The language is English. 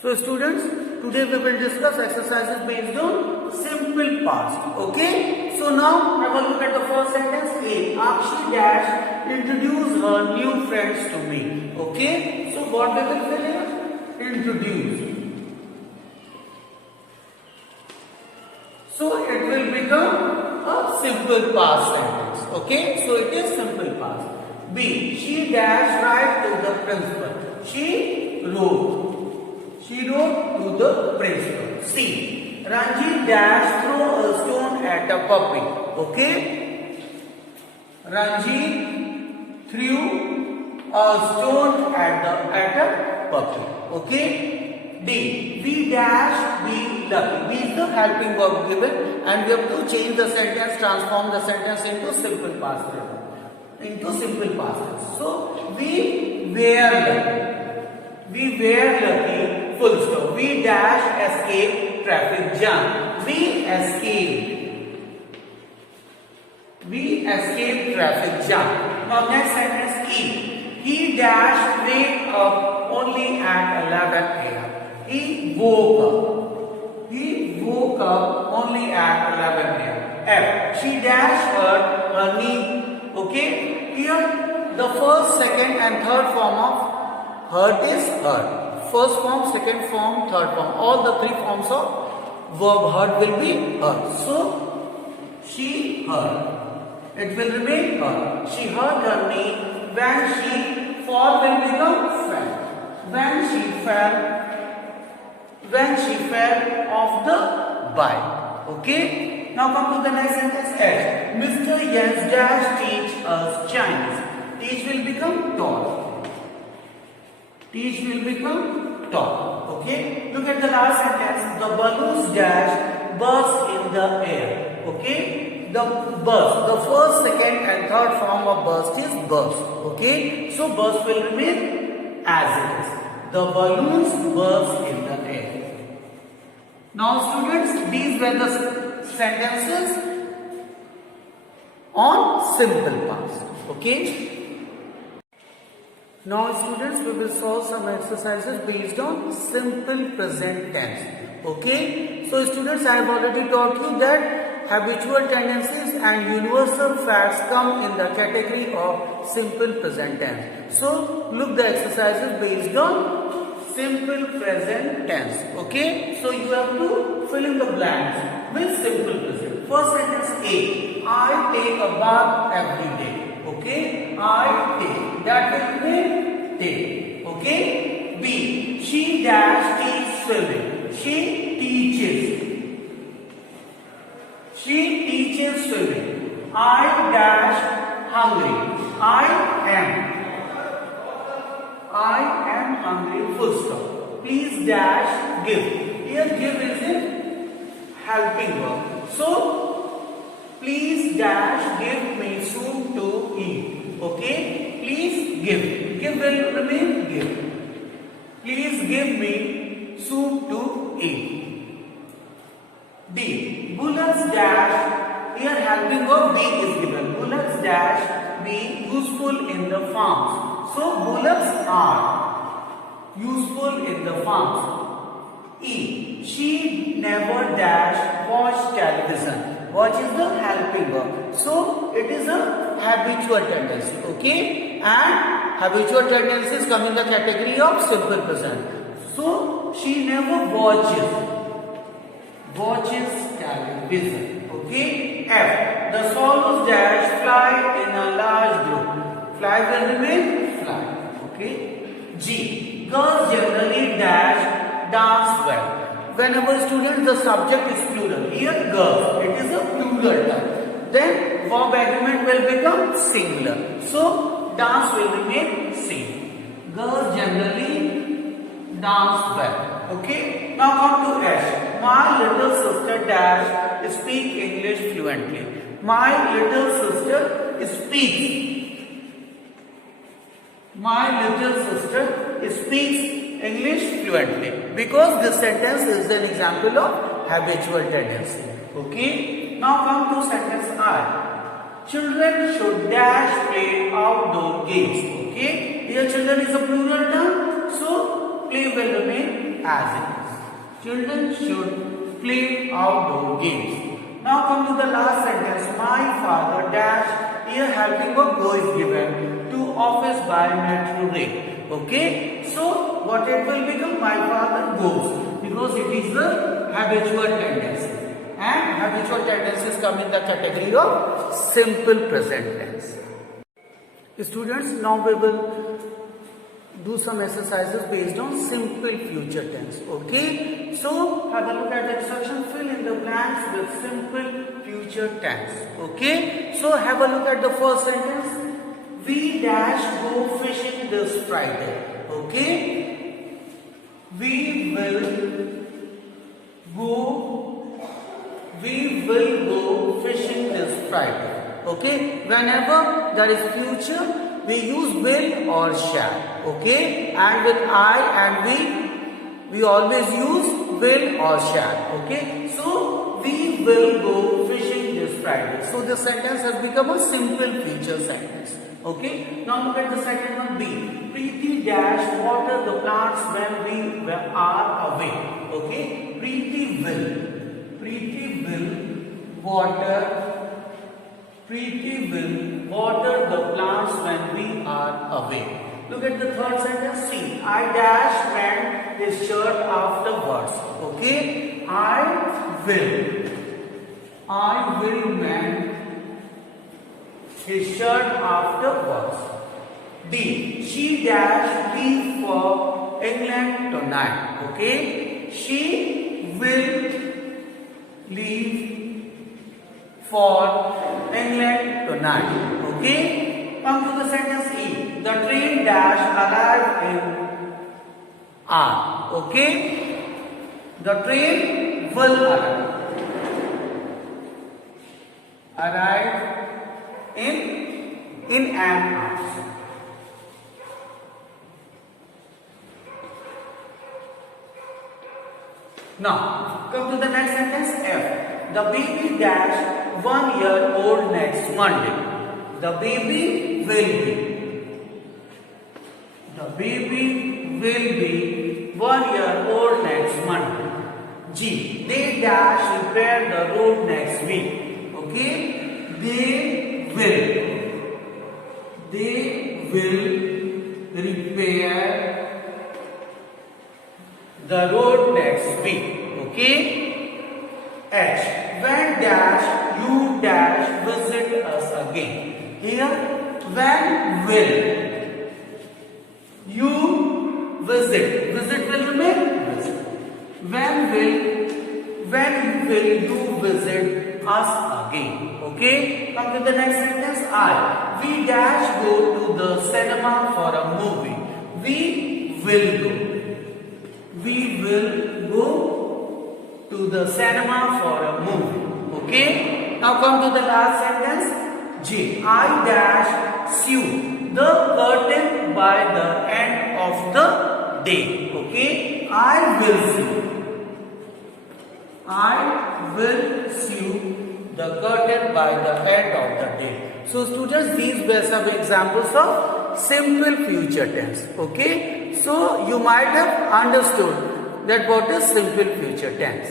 So students, today we will discuss exercises based on simple past. Okay. So now have a look at the first sentence. A. Akshi dash introduce her new friends to me. Okay. So what we will fill here? Introduce. So it will become a simple past sentence. Okay. So it is simple past. B. She dash write to the principal. She wrote. She wrote to the principal. C. Ranjit dash throw a stone at a puppy. Okay. Ranjit threw a stone at a puppy. Okay. D. We dash be lucky. We is the helping verb given, and we have to change the sentence, transform the sentence into simple past tense. So we were lucky. We were lucky. Full stop. We dash escape traffic jam. We escape traffic jam. Now next sentence E. He dash wake up only at 11 a.m. He woke up only at 11 a.m. F. She dash her knee. Okay. Here the first, second and third form of hurt is hurt. First form, second form, third form. All the three forms of verb hurt will be hurt. So, she hurt. It will remain hurt. She hurt her knee. When she fall will become fell. When she fell off the bike. Okay. Now come to the next sentence. H. Mr. Jens dash teach us Chinese. Teach will become taught. Teach will become taught. Okay. Look at the last sentence. The balloons dash burst in the air. Okay. The burst. The first, second and third form of burst is burst. Okay. So burst will remain as it is. The balloons burst in the air. Now students, these were the sentences on simple past. Okay. Now students, we will solve some exercises based on simple present tense. Okay. So students, I have already taught you that habitual tendencies and universal facts come in the category of simple present tense. So look the exercises based on simple present tense. Okay. So you have to fill in the blanks with simple present. First sentence A. I take a bath every day. Okay, I take. That will be take. Okay. B. She dash teach swimming. She teaches swimming. I dash hungry. I am hungry. Full stop. Please dash give. Here give is a helping verb. So please dash give me soup to eat. Okay. Please give. Give will remain give. Please give me soup to eat. D. Bullets dash. Here helping verb B is given. Bullets dash be useful in the farms. So bullets are useful in the farms. E. She never dash watch television. Watch is the helping verb. So it is a habitual tendency. Okay. And habitual tendencies come in the category of simple present. So she never watches television. Okay. F. The swallows dash fly in a large group. Fly will remain fly. Okay. G. Girls generally dash dance well. Whenever students, the subject is plural. Here girls, it is a plural term. Then verb agreement will become singular. So dance will remain same. Girls generally dance well. Okay. Now come to H. My little sister dash speak English fluently. My little sister speaks English fluently, because this sentence is an example of habitual tendency. Okay. Now come to sentence I. Children should dash play outdoor games. Okay. Here children is a plural term. So play will remain as it is. Children should play outdoor games. Now come to the last sentence. My father dash. Here helping verb go is given to office by metro rail. Okay. So what it will become? My father goes, because it is the habitual tendency. And habitual tendencies come in the category of simple present tense. Students, now we will do some exercises based on simple future tense. Okay, so have a look at the instruction. Fill in the blanks with simple future tense. Okay, so have a look at the first sentence. We dash go fishing this Friday. Okay, we will go fishing this Friday. Okay, whenever there is future, we use will or shall. Okay, and with I and we always use will or shall. Okay, so we will go fishing this Friday. So the sentence has become a simple future sentence. Okay, now look at the second one. B. Preeti dash water the plants when we are away. Okay, Preeti will water the plants when we are away. Look at the third sentence. C. I dash mend his shirt afterwards. Okay, I will mend his shirt afterwards. D. She dash leave for England tonight. Okay, she will leave for England tonight. Okay, come to the sentence E. The train dash arrived in R. Okay, the train will arrive in an hour. Now come to the next sentence. F. The baby dash 1 year old next Monday. The baby will be 1 year old next Monday. G. They dash repair the road next week. Okay, they will repair the road next week. Okay. H. When dash you dash visit us again. Here, when will you visit? Visit will remain visit. When will you visit us again? Okay. Come to the next sentence. I. We dash go to the cinema for a movie. We will go to the cinema for a movie. Okay. Now come to the last sentence. J. I dash sew the curtain by the end of the day. Okay. I will sew the curtain by the end of the day. So students, these were some examples of simple future tense. Okay. So you might have understood that what is simple future tense.